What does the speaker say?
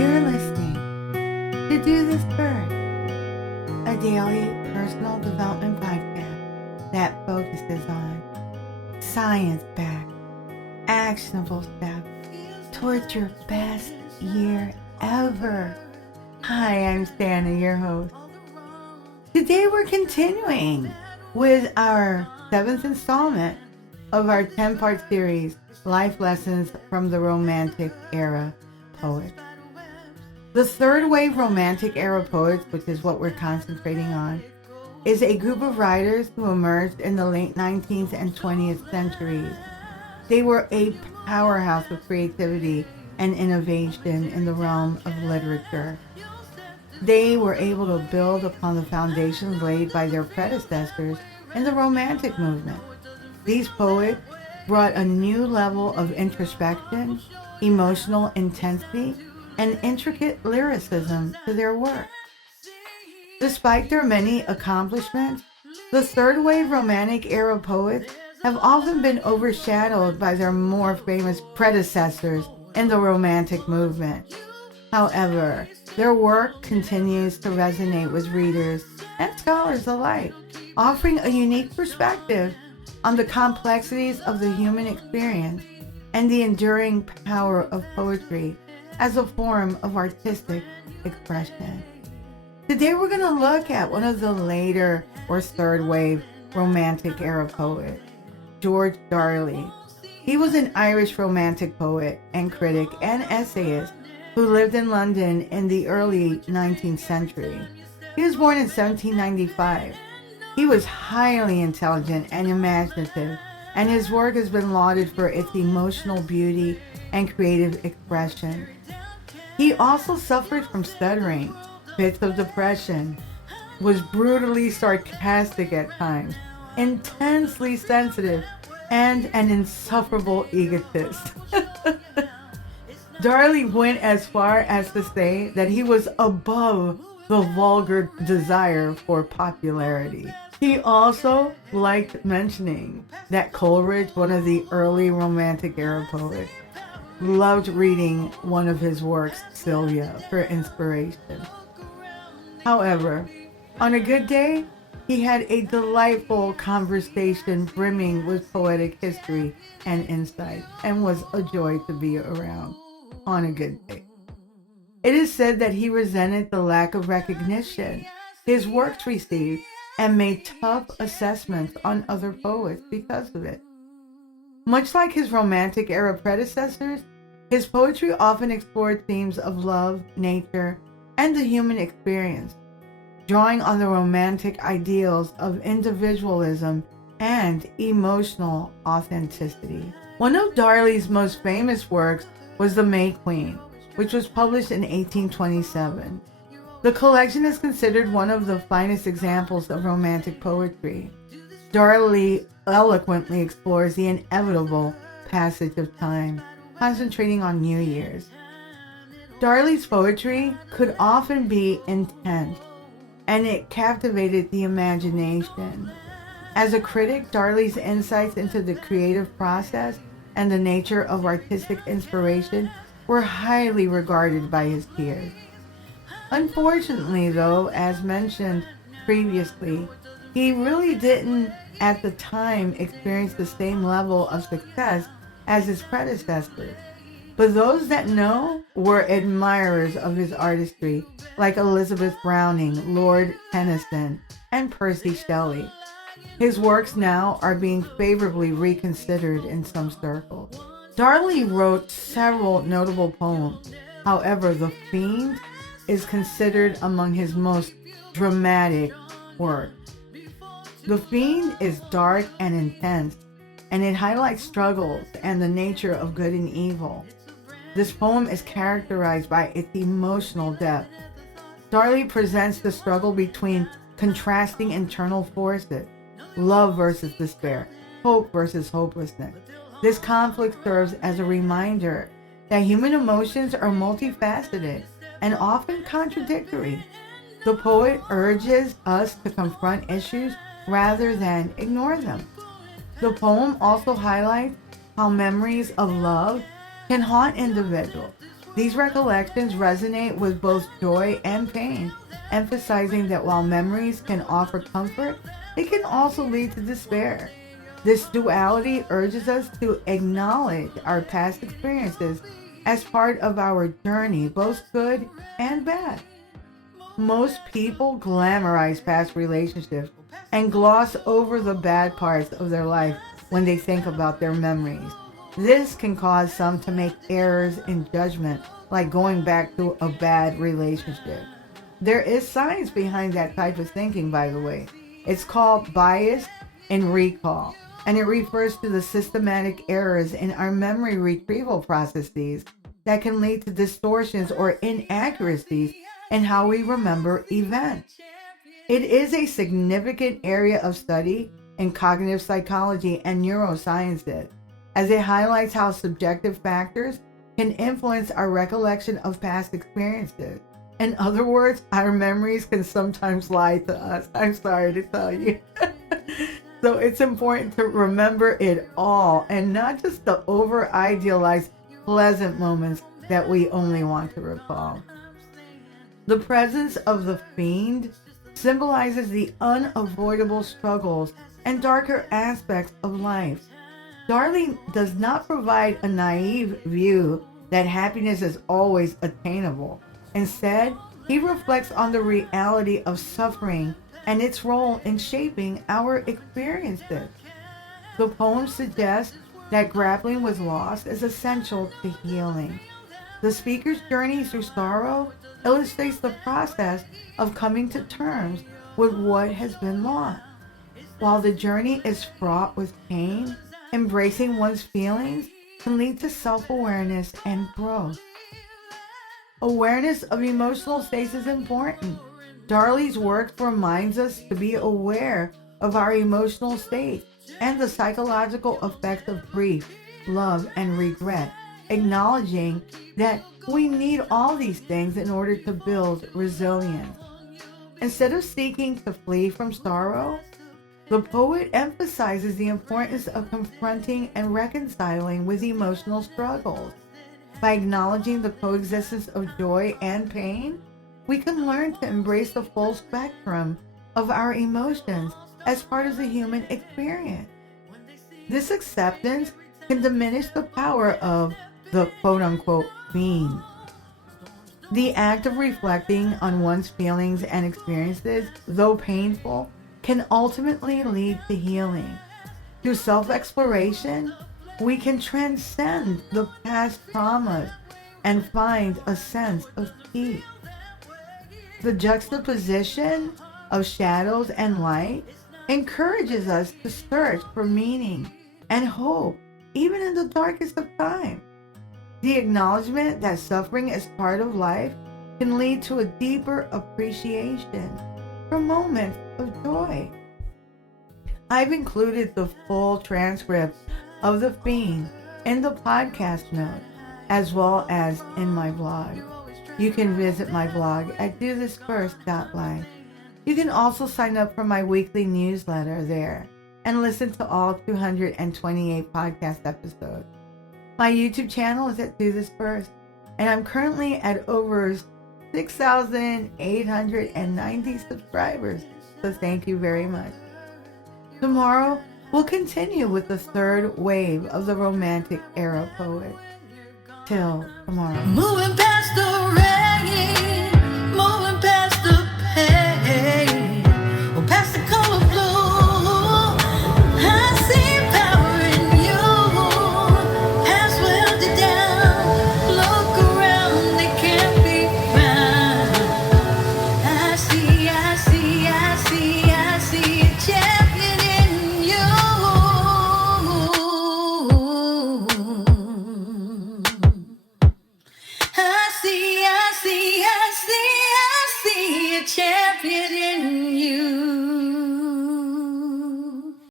You're listening to Do This First, a daily personal development podcast that focuses on science-backed, actionable steps towards your best year ever. Hi, I'm Stanna, your host. Today we're continuing with our 7th installment of our 10-part series, Life Lessons from the Romantic Era Poets. The third wave Romantic Era poets, which is what we're concentrating on, is a group of writers who emerged in the late 19th and 20th centuries. They were a powerhouse of creativity and innovation in the realm of literature. They were able to build upon the foundations laid by their predecessors in the Romantic movement. These poets brought a new level of introspection, emotional intensity, and intricate lyricism to their work. Despite their many accomplishments, the third wave Romantic era poets have often been overshadowed by their more famous predecessors in the Romantic movement. However, their work continues to resonate with readers and scholars alike, offering a unique perspective on the complexities of the human experience and the enduring power of poetry as a form of artistic expression. Today we're going to look at one of the later or third wave Romantic era poets, George Darley. He was an Irish Romantic poet and critic and essayist who lived in London in the early 19th century. He was born in 1795. He was highly intelligent and imaginative, and his work has been lauded for its emotional beauty and creative expression. He also suffered from stuttering, fits of depression, was brutally sarcastic at times, intensely sensitive, and an insufferable egotist. Darley went as far as to say that he was above the vulgar desire for popularity. He also liked mentioning that Coleridge, one of the early Romantic era poets, loved reading one of his works, Sylvia, for inspiration. However, on a good day, he had a delightful conversation brimming with poetic history and insight, and was a joy to be around on a good day. It is said that he resented the lack of recognition his works received and made tough assessments on other poets because of it. Much like his Romantic era predecessors, his poetry often explored themes of love, nature, and the human experience, drawing on the romantic ideals of individualism and emotional authenticity. One of Darley's most famous works was The May Queen, which was published in 1827. The collection is considered one of the finest examples of Romantic poetry. Darley eloquently explores the inevitable passage of time, concentrating on New Year's. Darley's poetry could often be intense, and it captivated the imagination. As a critic, Darley's insights into the creative process and the nature of artistic inspiration were highly regarded by his peers. Unfortunately, though, as mentioned previously, he really didn't at the time experience the same level of success as his predecessors. But those that know were admirers of his artistry, like Elizabeth Browning, Lord Tennyson, and Percy Shelley. His works now are being favorably reconsidered in some circles. Darley wrote several notable poems. However, The Fiend is considered among his most dramatic works. The Fiend is dark and intense, and it highlights struggles and the nature of good and evil. This poem is characterized by its emotional depth. Darley presents the struggle between contrasting internal forces, love versus despair, hope versus hopelessness. This conflict serves as a reminder that human emotions are multifaceted and often contradictory. The poet urges us to confront issues rather than ignore them. The poem also highlights how memories of love can haunt individuals. These recollections resonate with both joy and pain, emphasizing that while memories can offer comfort, they can also lead to despair. This duality urges us to acknowledge our past experiences as part of our journey, both good and bad. Most people glamorize past relationships and gloss over the bad parts of their life when they think about their memories. This can cause some to make errors in judgment, like going back to a bad relationship. There is science behind that type of thinking, by the way. It's called bias and recall, and it refers to the systematic errors in our memory retrieval processes that can lead to distortions or inaccuracies in how we remember events. It is a significant area of study in cognitive psychology and neurosciences, as it highlights how subjective factors can influence our recollection of past experiences. In other words, our memories can sometimes lie to us. I'm sorry to tell you. So it's important to remember it all and not just the over-idealized pleasant moments that we only want to recall. The presence of the Fiend symbolizes the unavoidable struggles and darker aspects of life. Darley does not provide a naive view that happiness is always attainable. Instead, he reflects on the reality of suffering and its role in shaping our experiences. The poem suggests that grappling with loss is essential to healing. The speaker's journey through sorrow illustrates the process of coming to terms with what has been lost. While the journey is fraught with pain, embracing one's feelings can lead to self-awareness and growth. Awareness of emotional states is important. Darley's work reminds us to be aware of our emotional state and the psychological effects of grief, love, and regret, acknowledging that we need all these things in order to build resilience. Instead of seeking to flee from sorrow, the poet emphasizes the importance of confronting and reconciling with emotional struggles. By acknowledging the coexistence of joy and pain, we can learn to embrace the full spectrum of our emotions as part of the human experience. This acceptance can diminish the power of the quote-unquote fiend. The act of reflecting on one's feelings and experiences, though painful, can ultimately lead to healing. Through self-exploration, we can transcend the past traumas and find a sense of peace. The juxtaposition of shadows and light encourages us to search for meaning and hope, even in the darkest of times. The acknowledgement that suffering is part of life can lead to a deeper appreciation for moments of joy. I've included the full transcript of The Fiend in the podcast notes, as well as in my blog. You can visit my blog at dothisfirst.life. You can also sign up for my weekly newsletter there and listen to all 228 podcast episodes. My YouTube channel is at Do This First, and I'm currently at over 6,890 subscribers, so thank you very much. Tomorrow, we'll continue with the third wave of the Romantic era poets. Till tomorrow. Moving back.